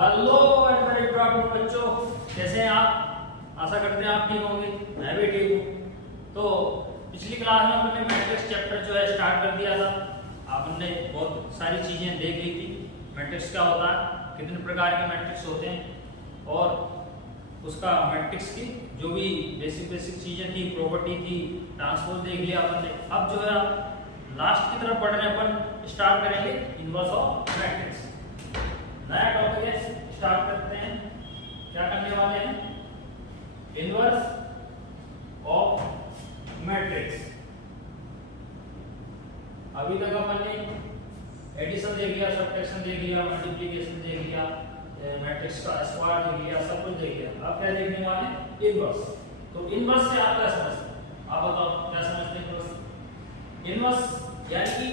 Hello and very good afternoon बच्चों, कैसे हैं आप? आशा करते हैं आप ठीक होंगे, मैं भी ठीक हूँ। तो पिछली क्लास में हमने मैट्रिक्स चैप्टर जो है स्टार्ट कर दिया था। आपने बहुत सारी चीजें देख ली थी। मैट्रिक्स क्या होता है, कितने प्रकार के मैट्रिक्स होते हैं और उसका मैट्रिक्स की जो भी बेसिक चीजें थी, प्रॉपर्टी थी, ट्रांसपोज देख लिया आपने। अब जो है लास्ट की तरफ बढ़ने अपन स्टार्ट करेंगे इनवर्स ऑफ मैट्रिक्स। नया टॉपिक है, स्टार्ट करते हैं। क्या करने वाले हैं? Inverse of matrix. अभी तक अपन ने एडिशन देख लिया, सब्ट्रैक्शन देख लिया, मल्टीप्लिकेशन देख लिया, मैट्रिक्स का स्क्वायर देख लिया, सब कुछ देख लिया। अब क्या देखने वाले हैं? इनवर्स। तो इनवर्स से आप क्या समझते हैं? आप बताओ क्या समझते हैं इनवर्स? इनवर्स यानी कि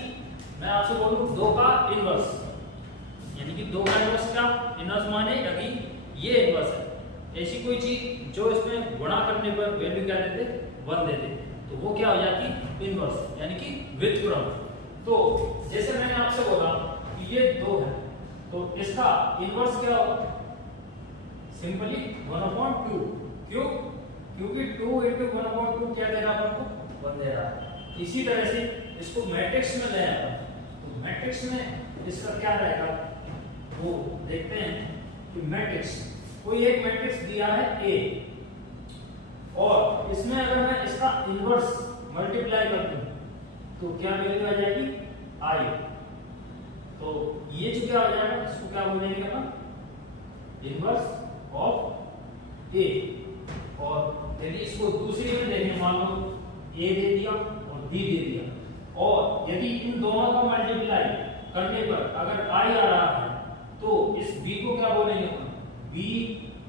मैं आपसे बोलूं दो का इनवर्स, यानी कि दो का इनवर्स का इनवर्स माने कि ये इनवर्स है, ऐसी कोई चीज जो इसमें गुणा करने पर वैल्यू क्या देते? 1 देते, तो वो क्या हो जाती? इनवर्स, यानी कि व्युत्क्रम। तो जैसे मैंने आपसे बोला कि ये 2 है, तो इसका इनवर्स क्या होगा? सिंपली 1/2। क्यों? क्योंकि 2 × 1/2 क्या दे रहा है आपको? 1 दे रहा है। इसी तरह से इसको मैट्रिक्स में ले आया, तो मैट्रिक्स में इसका क्या रहेगा वो देखते हैं कि मैट्रिक्स, कोई एक मैट्रिक्स दिया है A और इसमें अगर मैं इसका इनवर्स मल्टीप्लाई कर दूं तो क्या वैल्यू आ जाएगी? I। तो ये जो क्या हो जाएगा, इसको क्या बोलेंगे अपन? Inverse of A। और यदि इसको दूसरी में देखें, मान लो A दे दिया और B दे दिया, और यदि इन दोनों का मल्टीप्लाई करने पर अगर I आ रहा है तो इस B को क्या बोलेंगे अपन? B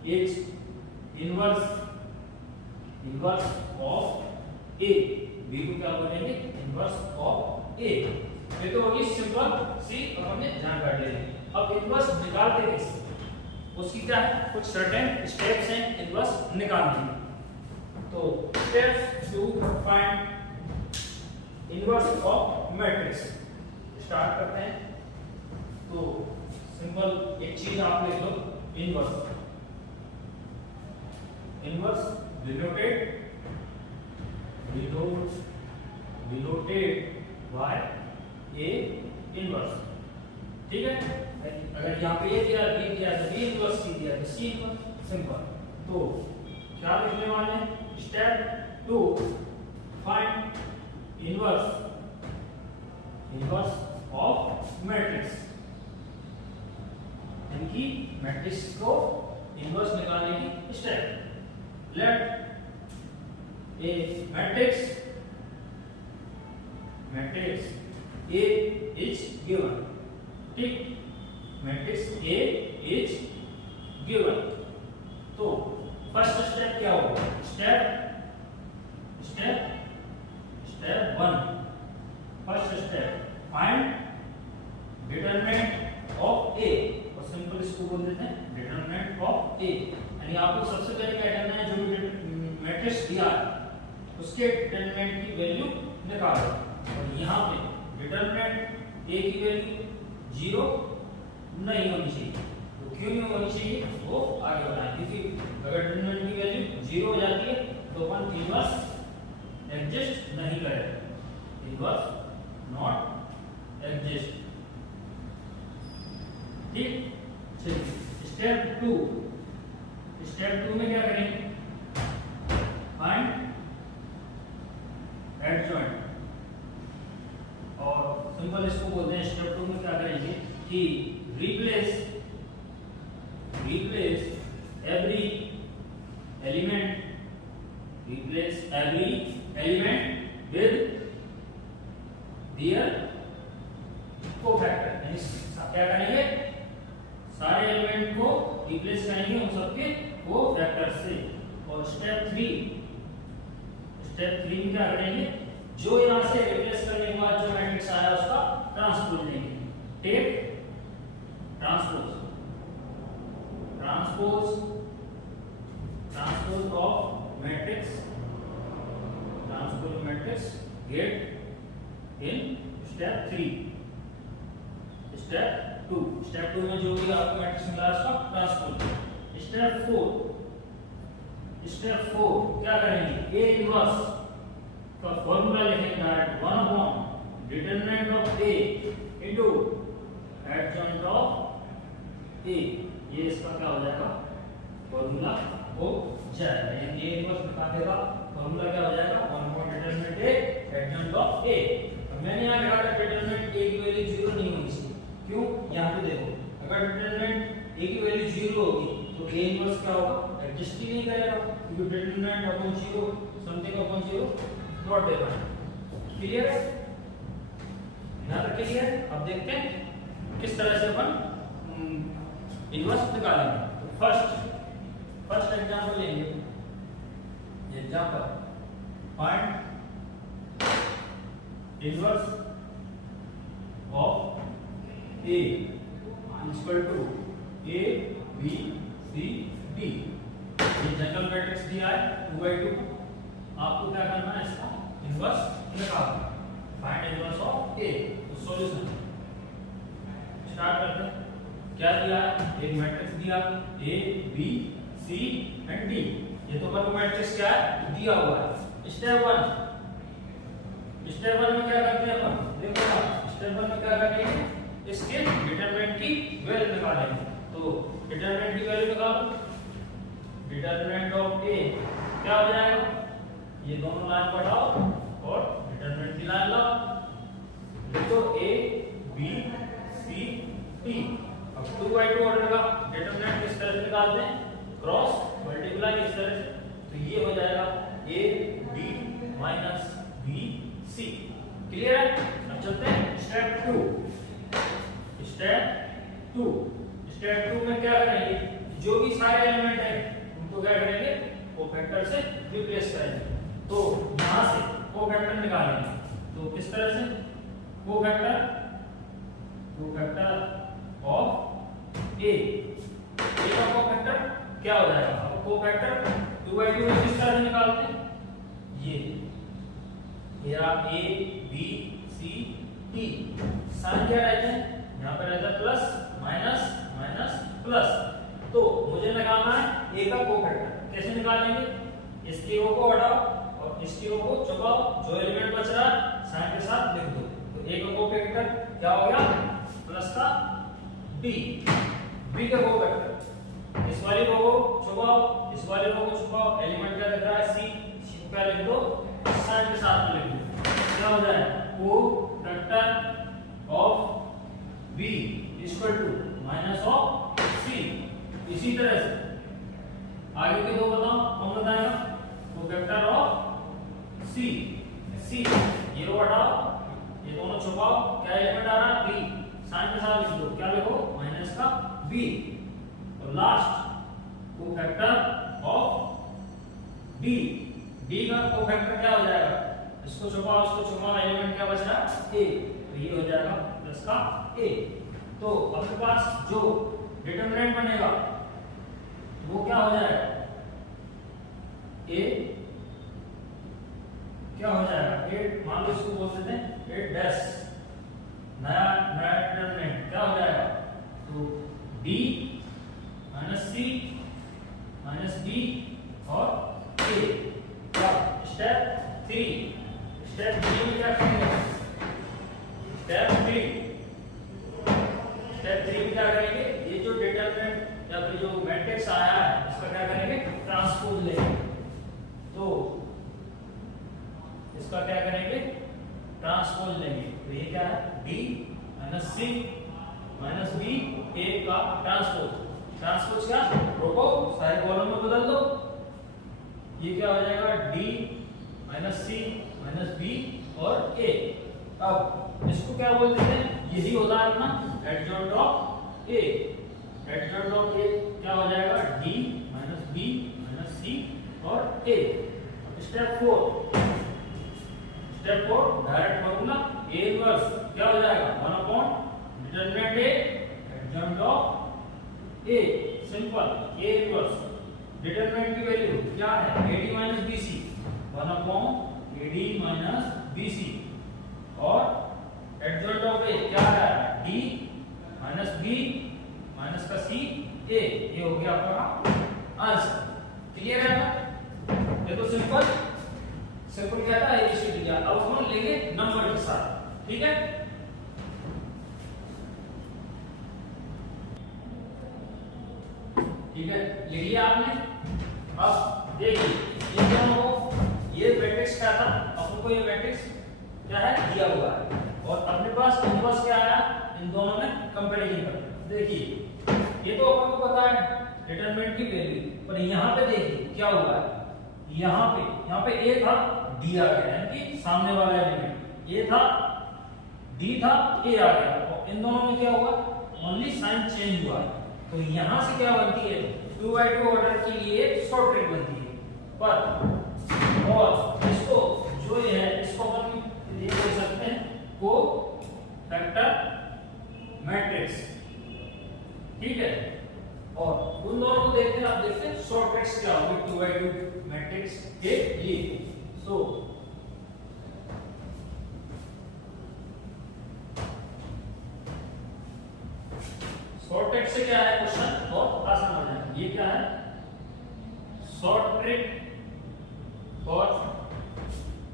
is inverse of A। B को क्या बोलेंगे? Inverse of A। ये तो होगी सिंपल सी, अब हमने जानकारी ले ली। अब इनवर्स निकालते कैसे? उसकी क्या है, कुछ सर्टेन स्टेप्स हैं इनवर्स निकालने के। तो steps to find inverse of matrix start करते हैं। तो सिंपल एक चीज आप लिख लो, inverse. Inverse denoted by A inverse. ठीक है, अगर यहाँ पे ए दिया, बी दिया, तो बी इनवर्स, सी दिया तो सी इनवर्स। सिंपल। तो क्या लिखने वाले हैं? Step 2 find inverse of matrix, यानी कि मैट्रिक्स को इनवर्स निकालने की step. Let a matrix A is given. ठीक, मैट्रिक्स A इज गिवन। तो फर्स्ट स्टेप क्या होगा? Step 1, first step find determinant of A, और सिंपल इसको बोल देते हैं डिटरमिनेंट ऑफ A। यानी आपको सबसे पहले क्या करना है, जो भी मैट्रिक्स दिया है उसके डिटरमिनेंट की वैल्यू निकालो। और यहाँ पे डिटरमिनेंट A की वैल्यू 0 नहीं होनी चाहिए। तो क्यों नहीं होनी चाहिए वो आगे बताएं, क्योंकि अगर डिटरमिनेंट की वैल्यू 0 हो जाती है तो अपन इनवर्स एग्जिस्ट नहीं करेगा, इनवर्स नॉट एग्जिस्ट। ठीक, चलिए स्टेप 2 में क्या करेंगे? फाइंड एडजॉइंट, और सिंपल इसको बोलते हैं स्टेप 2 में क्या करेंगे कि replace every element with their cofactor. यानी क्या करेंगे? सारे एलिमेंट को रिप्लेस करेंगे उन सबके कोफैक्टर से। और स्टेप 3 में क्या करेंगे? जो यहां से रिप्लेस करने के बाद जो मैट्रिक्स आया उसका ट्रांसपोज लेंगे। Take transpose of matrix get in step 3। Step 2 step 2 में जो भी आपको मैट्रिक्स मिला उसका ट्रांसपोज। स्टेप 4 क्या करेंगे, ए इनवर्स का फॉर्मूला लिखेंगे direct 1 upon determinant of A into adjoint of A. ये इसका क्या हो जाएगा, फॉर्मूला हो जाएगा। यानी ए इनवर्स निकाल देगा, फॉर्मूला क्या हो जाएगा 1 upon determinant A adjoint of A. अब मैंने यहां लिखा था डिटरमिनेंट ए की वैल्यू 0 नहीं होनी चाहिए। क्यों, यहां पे देखो अगर डिटरमिनेंट ए की वैल्यू 0 होगी तो ए इनवर्स क्या होगा, एडजस्ट ही नहीं करेगा, क्योंकि determinant upon 0 something upon 0 not देगा। क्लियर है, यहां तक क्लियर है। अब देखते हैं किस तरह से अपन इनवर्स निकालेंगे। तो फर्स्ट एग्जांपल लेंगे। Example find inverse of A equal to A B C D. ये जनरल मैट्रिक्स दिया है 2/2। आपको क्या करना है, इसका इनवर्स निकालना। फाइंड इनवर्स ऑफ ए। तो सॉल्यूशन स्टार्ट करते हैं। क्या दिया है, एक मैट्रिक्स दिया A B C and D. ये तो पर मैट्रिक्स क्या है, दिया हुआ है। स्टेप 1 में क्या करते हैं अपन, देखो ना स्टेप 1 में क्या करेंगे, इसके डिटरमिनेंट की वैल्यू निकालेंगे। तो डिटरमिनेंट की वैल्यू निकालो। डिटरमिनेंट ऑफ ए क्या हो जाएगा, ये दोनों लाइन बढ़ाओ और डिटरमिनेंट की लाइन लाओ। देखो ए बी सी डी। अब 2/2 ऑर्डर का डिटरमिनेंट किस तरह से निकालते हैं, क्रॉस मल्टीप्लाई इस तरह से। तो ये हो जाएगा A B minus B C. Clear है। अब चलते हैं स्टेप 2 में क्या करेंगे, जो भी सारे एलिमेंट है उनको क्या करेंगे, कोफैक्टर से रिप्लेस करेंगे। तो यहां से कोफैक्टर निकालेंगे। तो किस तरह से, कोफैक्टर ऑफ ए का कोफैक्टर क्या हो जाएगा, अब कोफैक्टर 2/2 में किस तरह से निकालते हैं, ये A B C D. Sign क्या रहते हैं, यहाँ पे रहता है प्लस माइनस माइनस प्लस। तो मुझे निकालना है ए का कोफैक्टर। कैसे निकालेंगे, इसकी रो को हटाओ और इसकी रो को छुपाओ, जो एलिमेंट बच रहा है साइन के साथ लिख दो। तो ए का कोफैक्टर क्या हो गया, प्लस का बी। बी का कोफैक्टर, इस वाली रो को छुपाओ, इस वाली रो को छुपाओ, एलिमेंट क्या दिख रहा है सी को क्या लिख दो, साइन के साथ लिख दो। क्या हो जाए, cofactor of B equal to minus of C. इसी तरह से आगे के दो बताओ, कौन बताएगा, कोफैक्टर ऑफ सी। ये रो हटाओ, ये दोनों छुपाओ, क्या एलिमेंट आ रहा है बी, साइन के साथ लिख दो, क्या लिखो, माइनस का बी। और last cofactor of D. D का कोफैक्टर क्या हो जाएगा, इसको छुपाओ इसको छुपाओ, एलिमेंट क्या बच रहा है ए। तो ये हो जाएगा प्लस का ए। तो अपने पास जो डिटरमिनेंट बनेगा वो क्या हो जाएगा, ए क्या हो जाएगा, ए मान लो इसको बोल देते हैं ए डैश। नया डिटरमिनेंट क्या हो जाएगा, तो डी माइनस सी माइनस डी और ए। स्टेप 3 में क्या करेंगे, स्टेप 3 में क्या करेंगे, ये जो डिटरमिनेंट या फिर जो मैट्रिक्स आया है इसका क्या करेंगे, ट्रांसपोज लेंगे। तो इसका क्या करेंगे, ट्रांसपोज लेंगे। तो ये क्या है, b माइनस सी माइनस बी ए का ट्रांसपोज क्या, रोको सारे कॉलम में बदल दो। ये क्या हो जाएगा, d माइनस सी माइनस बी और ए। अब इसको क्या बोलते हैं, यही होता है अपना adjoint of A. Adjoint of A क्या हो जाएगा, d minus B minus C और A. Step 4 direct formula, A inverse क्या हो जाएगा, 1 upon determinant A adjoint of A. Simple, A inverse determinant की वैल्यू क्या है, AD minus BC, 1 upon AD minus BC। और एडजॉइंट ऑफ ए क्या है, D माइनस B माइनस का सी ए, ये हो गया आपका आंसर। क्लियर है ना? ये तो सिंपल क्या था, एबीसीडी का। अब हम लेंगे नंबर के साथ, ठीक है? ठीक है, लिख लिया आपने। अब देखिए इन दोनों को, ये मैट्रिक्स क्या था, आपको ये मैट्रिक्स क्या है दिया हुआ है, और अपने पास इनवर्स क्या आया, इन दोनों में कंपैरिजन करना। देखिए ये तो आपको पता है डिटरमिनेंट की वैल्यू, पर यहाँ पे देखिए क्या हुआ है, यहाँ पे ए था, डी आ गया, यानी कि सामने वाला एलिमेंट ए था, डी था, ए आ गया, और इन दोनों में क्या हुआ, ओनली साइन चेंज हुआ है। तो यहाँ से क्या बनती है, 2/2 ऑर्डर के लिए शॉर्ट ट्रिक बनती है। पर और इसको जो ये है, इसको अपन ये देख सकते हैं को फैक्टर मैट्रिक्स, ठीक है? और उन दोनों को देखते हैं, आप देखते हैं शॉर्ट ट्रिक्स क्या होगी 2/2 मैट्रिक्स के लिए। सो शॉर्ट ट्रिक से क्या है क्वेश्चन बहुत आसान हो जाएगा। ये क्या है, short trick for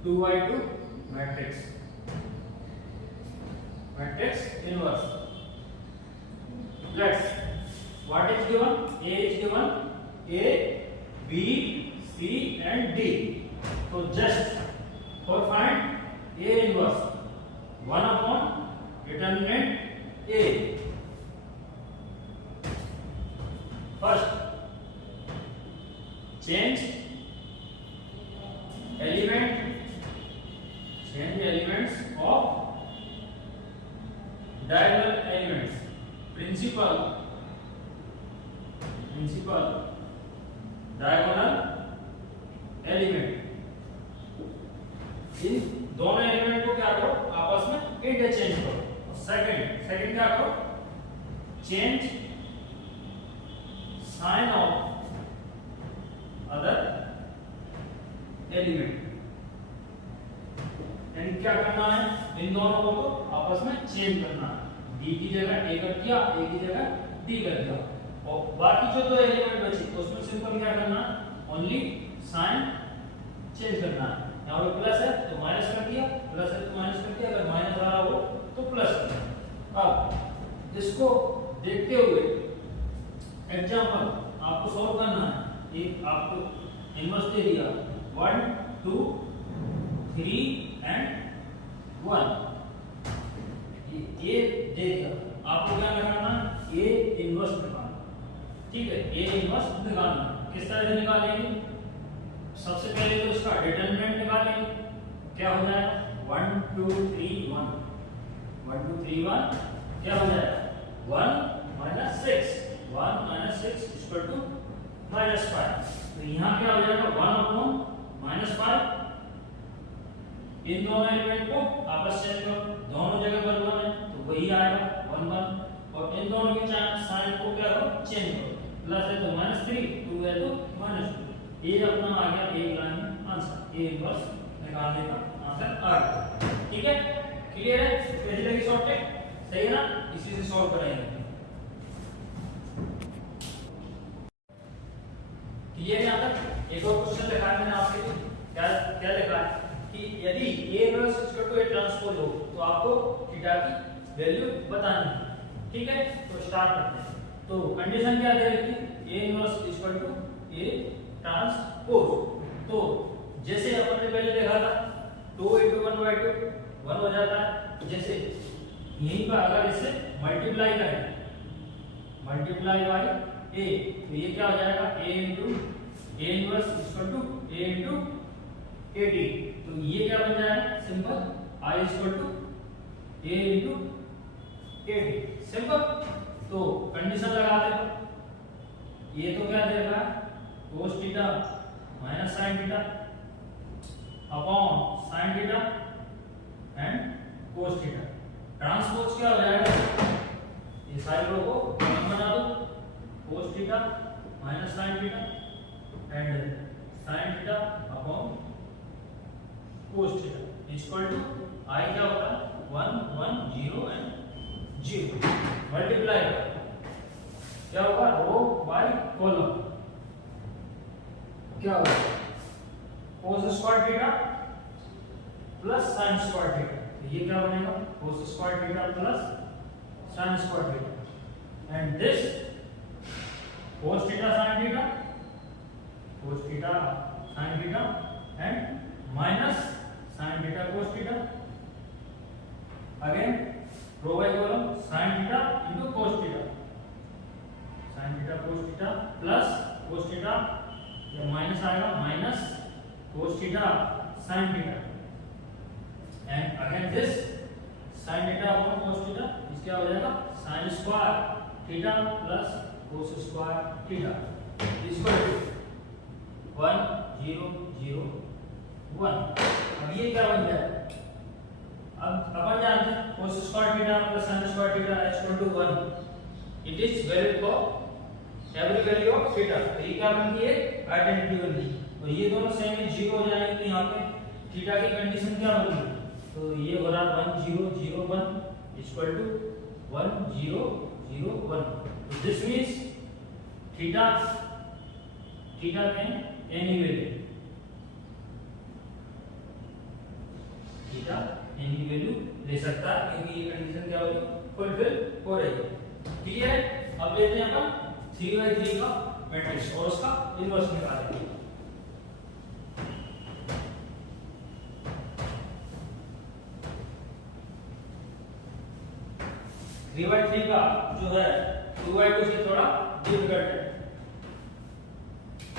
2/2 matrix inverse. Let's what is given, A is given, A B C and D. तो just for find A inverse 1 upon determinant A. First, change elements of diagonal elements. Principal diagonal element. इन दोनों element को क्या करो, आपस में interchange करो। Second क्या करो, change sign of other element. यानी क्या करना है, इन दोनों को तो आपस में चेंज करना है। डी की जगह ए कर दिया, ए की जगह डी कर दिया, और बाकी जो दो एलिमेंट बचे तो उसमें सिंपल क्या करना है, ओनली साइन चेंज करना है। यहाँ पे प्लस है तो माइनस कर दिया, प्लस है तो माइनस कर दिया, अगर माइनस आ रहा हो तो प्लस कर दिया। अब इसको देखते हुए एग्जांपल आपको सॉल्व करना है। एक आपको इनवर्स दे दिया 1 2 3 एंड 1, ये दे दिया, आपको क्या निकालना है, ए इनवर्स निकालना। ठीक है, ए इनवर्स निकालना। किस तरह से निकालेंगे, सबसे पहले तो इसका डिटरमिनेंट निकालेंगे। क्या हो जाएगा, 1 2 3 1, 1 2 3 1 क्या हो जाएगा, 1 -6, 1 -6 इक्वल टू -5। तो यहाँ क्या हो जाएगा, 1 अपॉन -5। इन दोनों एलिमेंट को आपस चेंज करो, दोनों जगह 1 1 है तो वही आएगा 1 1, और इन दोनों के साइन को क्या करो, चेंज करो। प्लस है तो -3, 2 है तो -2। ये अपना आ गया एक लाइन में आंसर, ए इनवर्स निकालने का आंसर आ गया। ठीक है, क्लियर है, कैसी लगी शॉर्ट ट्रिक, सही है ना? इसी से सॉल्व करेंगे। क्लियर है? यहाँ तक एक और क्वेश्चन लिखा है मैंने आपके लिए। क्या लिखा है कि यदि A inverse equal to A transpose हो तो आपको थीटा की वैल्यू बतानी है। ठीक है, तो स्टार्ट करते हैं। तो कंडीशन क्या दे रखी है, A inverse equal to A transpose. तो जैसे अपन ने पहले देखा था 2 × 1/2 1 हो जाता है। जैसे यहीं पर अगर इसे मल्टीप्लाई करें, मल्टीप्लाई बाय A, तो ये क्या हो जाएगा, A inverse equal to A × AD। तो ये क्या बन जाएगा, simple I equal to A × AD, simple. तो कंडीशन लगा दे, ये तो क्या दे रहा है, cos theta minus sin theta upon sin theta and cos theta. Transpose क्या हो जाएगा, ये सारी रो को बना दो, cos theta minus sin theta and sin theta upon cos theta equal to I क्या होगा, 1 1 0 एंड 0 मल्टीप्लाई। क्या होगा, रो बाय कॉलम क्या होगा, cos square theta plus sin square theta. तो ये क्या बनेगा, cos square theta plus sin square theta and this cos theta sin theta, cos theta sin theta and minus sin theta cos theta. Again row by column sin theta into cos theta, sin theta cos theta plus cos theta, ये minus आएगा minus cos theta sin theta and again this sin theta upon cos theta, इसका क्या हो जाएगा sin square theta plus cos square theta equal to 1 0 0 1। अब ये क्या बन जाए, अब अपन जानते हैं cos square theta plus sin square theta equal to 1, it is valid for every value of theta. तो ये क्या बन गई है, आइडेंटिटी बन गई। तो ये दोनों सेम है, 0 हो जाएंगे तो यहाँ पे थीटा की कंडीशन क्या बन गई, तो ये हो रहा 1 0 0 1 इक्वल टू 1 0 0 1। तो this means theta can any value, theta any value ले सकता है क्योंकि ये कंडीशन क्या होगी, फुलफिल हो रही है। क्लियर। अब लेते हैं अपन 3/3 का मैट्रिक्स और उसका इनवर्स निकालेंगे। 3/3 का जो है 2/2 से थोड़ा डिफिकल्ट है।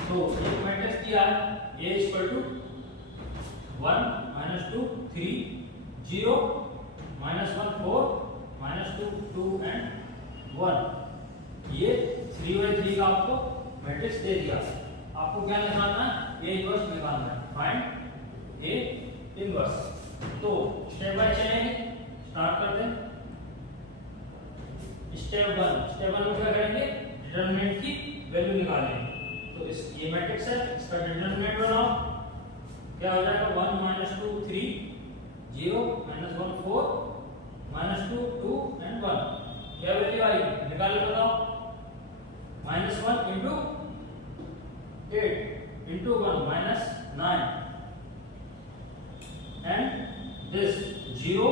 तो एक मैट्रिक्स दिया है A इक्वल टू 1 -2 3 0 -1 4 -2 2 एंड 1। ये 3/3 का आपको मैट्रिक्स दे दिया। आपको क्या निकालना है, A इनवर्स निकालना है। Find A inverse. तो स्टेप बाय चलेंगे, स्टार्ट करते हैं। स्टेप 1 में क्या करेंगे, डिटरमिनेंट की वैल्यू निकालेंगे। तो इस ये मैट्रिक्स है, इसका डिटरमिनेंट बनाओ। क्या हो जाएगा 1 -2 3 0 -1 4 -2 2 एंड 1। क्या वैल्यू आई निकाल के बताओ। -1 into 8 into 1 -9 and this 0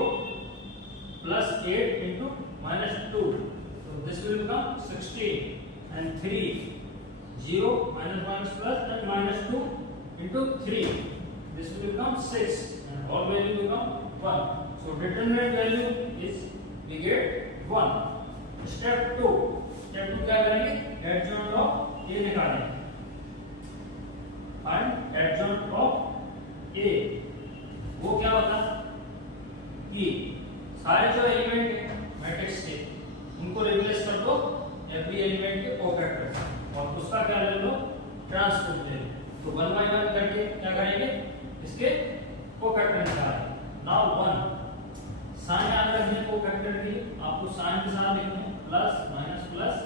plus 8 into -2, so this will become 16 and 3 0 minus plus and -2 into 3, this will become 6 and all value become 1. So determinant value is we get 1. Step 2 क्या करेंगे, adjoint of A निकालेंगे। Find adjoint of A। वो क्या होता है कि सारे जो एलिमेंट मैट्रिक्स के उनको रिप्लेस कर दो एवरी एलिमेंट के कोफैक्टर से और उसका क्या ले लो, ट्रांसपोज ले लो। तो 1 by 1 करके क्या करेंगे, इसके कोफैक्टर निकालेंगे। नाउ 1 साइन याद रखने कोफैक्टर के लिए आपको साइन के साथ लिखना है plus minus plus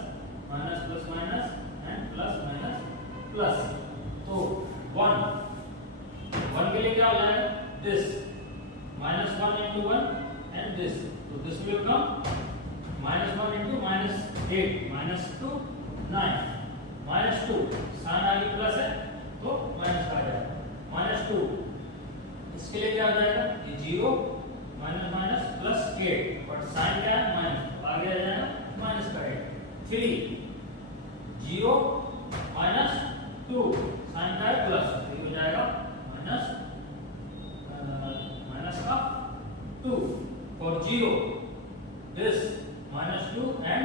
minus plus minus and plus minus plus. तो 1 के लिए क्या हो जाएगा, this -1 into 1 and this, so this will come -1 into -8 -2 9 -2 sign आगे प्लस है तो माइनस आ जाएगा -2। इसके लिए क्या हो जाएगा, ये 0 माइनस प्लस 8 और साइन क्या है माइनस, आगे आ जाएगा माइनस का 8। 3 0 -2 साइन का है प्लस, ये हो जाएगा माइनस का 2 और 0 this -2 and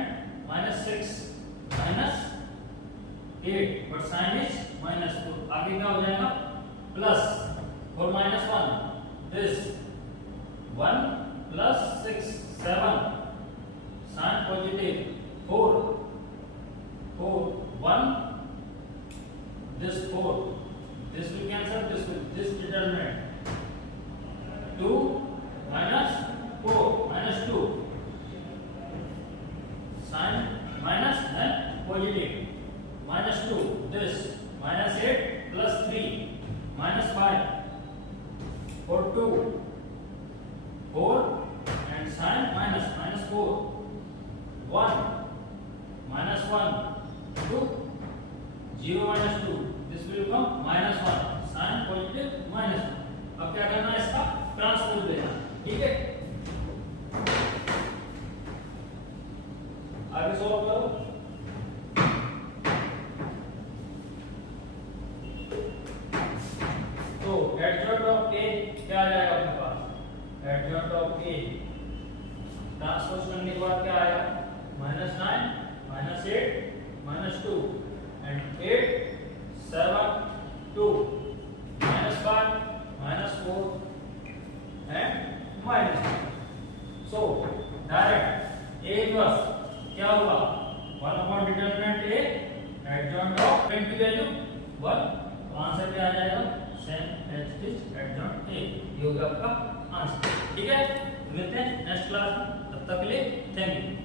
-6 -8 but sin is -2, आगे क्या हो जाएगा प्लस और -1 this 1 plus 6 7 sin positive 4 1 this 4 this will cancel this determinant 2 minus 4 minus 2 sin minus and positive -2 this -8 plus 3 -5 for 2 4 and sin -4 1 -1 0 minus 2, this will become -1, sin positive -1. अब क्या करना है, इसका ट्रांसपोज लेना, ठीक है। आगे सॉल्व करो। तो एडजॉइंट ऑफ ए क्या आ जाएगा अपने पास, एडजॉइंट ऑफ ए ट्रांसपोज करने के बाद क्या आएगा, -9 -8 -2 and 8 7 2 -5 -4 and -2. So direct A inverse क्या होगा, 1 upon determinant A adjoint of की वैल्यू 1, तो आंसर क्या आ जाएगा, same as is adjoint A, ये होगा आपका आंसर, ठीक है। मिलते हैं नेक्स्ट क्लास में, तब तक के लिए थैंक यू।